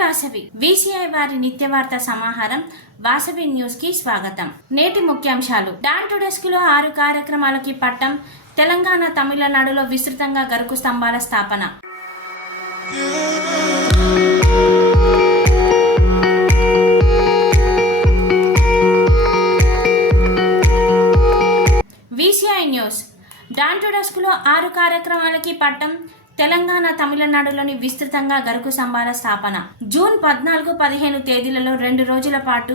Vasavi VCI వారి నిత్యవార్త సమాహారం వాసవి న్యూస్కి స్వాగతం. నేటి ముఖ్యాంశాలు. డాన్ టు డెస్క్లో ఆరు కార్యక్రమాలకి పట్టం తెలంగాణ తమిళనాడులో విస్తృతంగా గరుకు స్తంభాల స్థాపన. VCI news. డాన్ టు డస్క్లో ఆరు కార్యక్రమాలకి పట్టం తెలంగాణ తమిళనాడులోని విస్తృతంగా గరుకు సంబాల స్థాపన. జూన్ పద్నాలుగు పదిహేను తేదీలలో రెండు రోజుల పాటు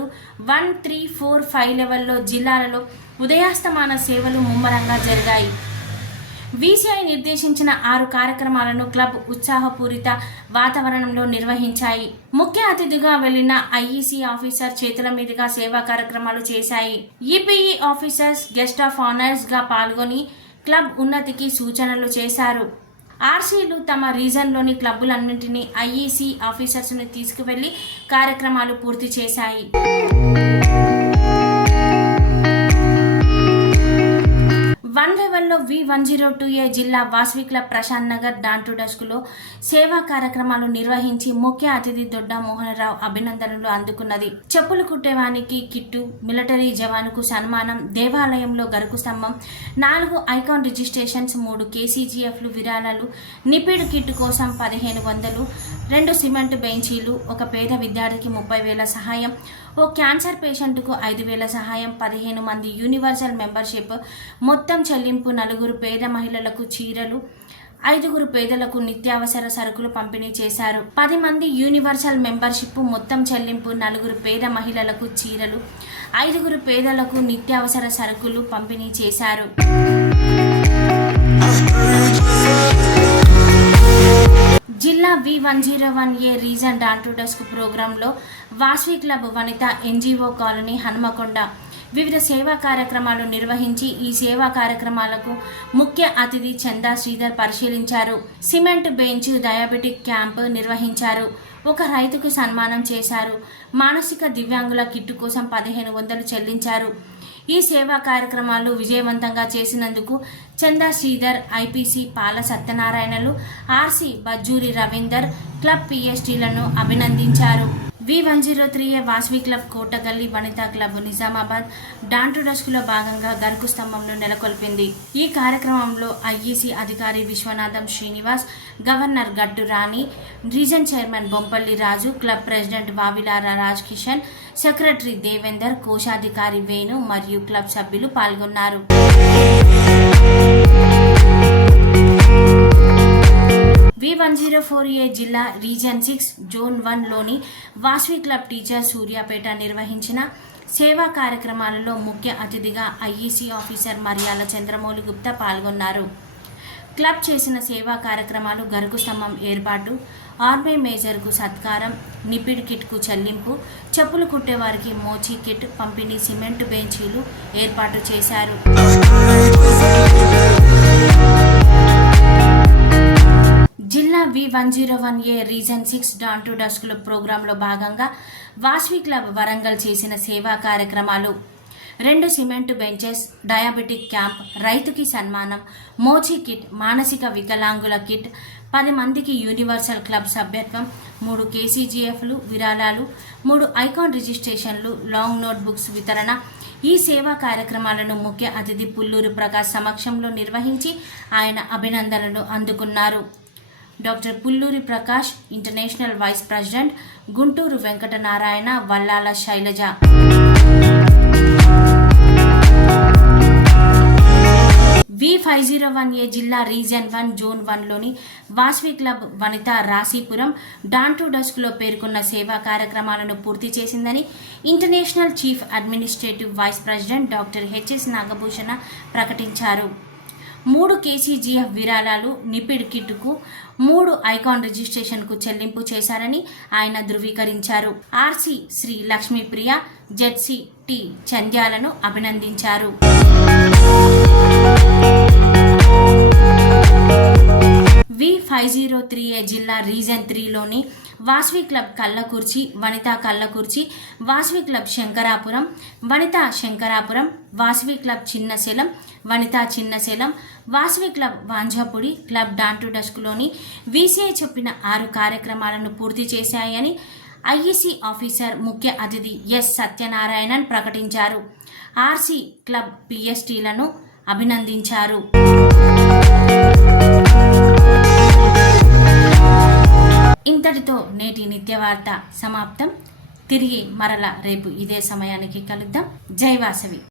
వన్ త్రీ ఫోర్ ఫైవ్ లెవెల్లో జిల్లాలలో ఉదయాస్తమాన సేవలు ముమ్మరంగా జరిగాయి. వీసీఐ నిర్దేశించిన ఆరు కార్యక్రమాలను క్లబ్ ఉత్సాహపూరిత వాతావరణంలో నిర్వహించాయి. ముఖ్య అతిథిగా వెళ్ళిన ఐఈసీ ఆఫీసర్ చేతుల మీదుగా సేవా కార్యక్రమాలు చేశాయి. ఈపీఈ ఆఫీసర్స్ గెస్ట్ ఆఫ్ ఆనర్స్గా పాల్గొని క్లబ్ ఉన్నతికి సూచనలు చేశారు. ఆర్సీలు తమ రీజన్లోని క్లబ్బులన్నింటినీ ఐఈసీ ఆఫీసర్స్ని తీసుకువెళ్ళి కార్యక్రమాలు పూర్తి చేశాయి. వన్ లెవెల్లో V one zero two A జిల్లా Vasavi club Prashant Nagar dawn to డస్క్లో సేవా కార్యక్రమాలు నిర్వహించి ముఖ్య అతిథి దొడ్డ మోహనరావు అభినందనలు అందుకున్నది. చెప్పులు కుట్టేవానికి కిట్టు మిలిటరీ జవానుకు సన్మానం దేవాలయంలో గరుకు స్తంభం నాలుగు ఐకాన్ రిజిస్ట్రేషన్స్ మూడు కేసీజీఎఫ్లు విరాళాలు నిపిడ్ కిట్ కోసం పదిహేను వందలు రెండు సిమెంట్ బెంచీలు ఒక పేద విద్యార్థికి ముప్పై వేల సహాయం ఓ క్యాన్సర్ పేషెంట్కు ఐదు వేల సహాయం పదిహేను మంది యూనివర్సల్ మెంబర్షిప్ మొత్తం చెల్లింపు నలుగురు పేద మహిళలకు చీరలు ఐదుగురు పేదలకు నిత్యావసర సరుకులు పంపిణీ చేశారు. పది మంది యూనివర్సల్ మెంబర్షిప్ మొత్తం చెల్లింపు నలుగురు పేద మహిళలకు చీరలు ఐదుగురు పేదలకు నిత్యావసర సరుకులు పంపిణీ చేశారు. V one zero one A region dawn to desk ప్రోగ్రాంలో Vasavi club Vanitha NGO colony Hanumakonda వివిధ సేవా కార్యక్రమాలు నిర్వహించి ఈ సేవా కార్యక్రమాలకు ముఖ్య అతిథి చందా శ్రీధర్ పరిశీలించారు సిమెంట్ బెంచ్ డయాబెటిక్ క్యాంప్ నిర్వహించారు ఒక రైతుకు సన్మానం చేశారు మానసిక దివ్యాంగుల కిట్టు కోసం పదిహేను వందలు చెల్లించారు ఈ సేవా కార్యక్రమాలు విజయవంతంగా చేసినందుకు చందా శ్రీధర్ ఐపీసీ పాల సత్యనారాయణలు ఆర్సీ బజ్జూరి రవీందర్ క్లబ్ పిఎస్టీలను అభినందించారు. V one zero three A Vasavi club Kotagalli Vanitha club Nizamabad dawn to డస్క్లో భాగంగా గరుకు స్తంభంలో నెలకొల్పింది. ఈ కార్యక్రమంలో ఐఈసీ అధికారి Vishwanatham Srinivas governor Gattu Rani region chairman Bompally Raju club president Vavilala Raj Kishan secretary Devender కోశాధికారి వేణు మరియు club సభ్యులు పాల్గొన్నారు. V one zero four A జిల్లా రీజన్ సిక్స్ జోన్ వన్లోని వాస్వి క్లబ్ టీచర్ సూర్యాపేట నిర్వహించిన సేవా కార్యక్రమాలలో ముఖ్య అతిథిగా ఐఈసీ ఆఫీసర్ మరియాల చంద్రమౌళి గుప్తా పాల్గొన్నారు. క్లబ్ చేసిన సేవా కార్యక్రమాలు గరుకు స్తంభం ఏర్పాటు ఆర్మీ మేజర్కు సత్కారం నిపిడ్ కిట్కు చెల్లింపు చెప్పులు కుట్టేవారికి మోచీ కిట్ పంపిణీ సిమెంట్ బెంచీలు ఏర్పాటు చేశారు. One zero one A region six dawn to డస్క్ల ప్రోగ్రాంలో భాగంగా వాస్వి క్లబ్ వరంగల్ చేసిన సేవా కార్యక్రమాలు. రెండు సిమెంట్ బెంచెస్ డయాబెటిక్ క్యాంప్ రైతుకి సన్మానం మోచి కిట్ మానసిక వికలాంగుల కిట్ పది మందికి యూనివర్సల్ క్లబ్ సభ్యత్వం మూడు కేసీజీఎఫ్లు విరాళాలు మూడు ఐకాన్ రిజిస్ట్రేషన్లు లాంగ్ నోట్ బుక్స్ వితరణ. ఈ సేవా కార్యక్రమాలను ముఖ్య అతిథి పుల్లూరు ప్రకాష్ సమక్షంలో నిర్వహించి ఆయన అభినందనలు అందుకున్నారు. Doctor Pulluri Prakash international vice president Guntur Venkatanarayana Vallala Shailaja. V five zero one A జిల్లా region one zone వన్లోని Vasavi club Vanitha Rasipuram dawn to డస్క్లో పేర్కొన్న సేవా కార్యక్రమాలను పూర్తి చేసిందని international chief administrative vice president doctor HS Nagabhushana ప్రకటించారు. మూడు KCGF విరాళాలు నిపిడ్ కిట్కు మూడు ఐకాన్ రిజిస్ట్రేషన్కు చెల్లింపు చేశారని ఆయన ధృవీకరించారు. RC Sri Lakshmipriya ZC T చంద్యాలను అభినందించారు. V five zero three A జిల్లా region త్రీలోని Vasavi club Kallakurichi Vanitha Kallakurichi Vasavi club Sankarapuram Vanitha Sankarapuram Vasavi club Chinnasalem Vanitha Chinnasalem Vasavi club Vanjapudi club dawn to డస్క్లోని VCI చెప్పిన ఆరు కార్యక్రమాలను పూర్తి చేశాయని IEC officer ముఖ్య అతిథి yes Satyanarayanan ప్రకటించారు. RC club పిఎస్టీలను అభినందించారు. వార్త సమాప్తం. తిరిగి మరల రేపు ఇదే సమయానికి కలుద్దాం. జై వాసవి.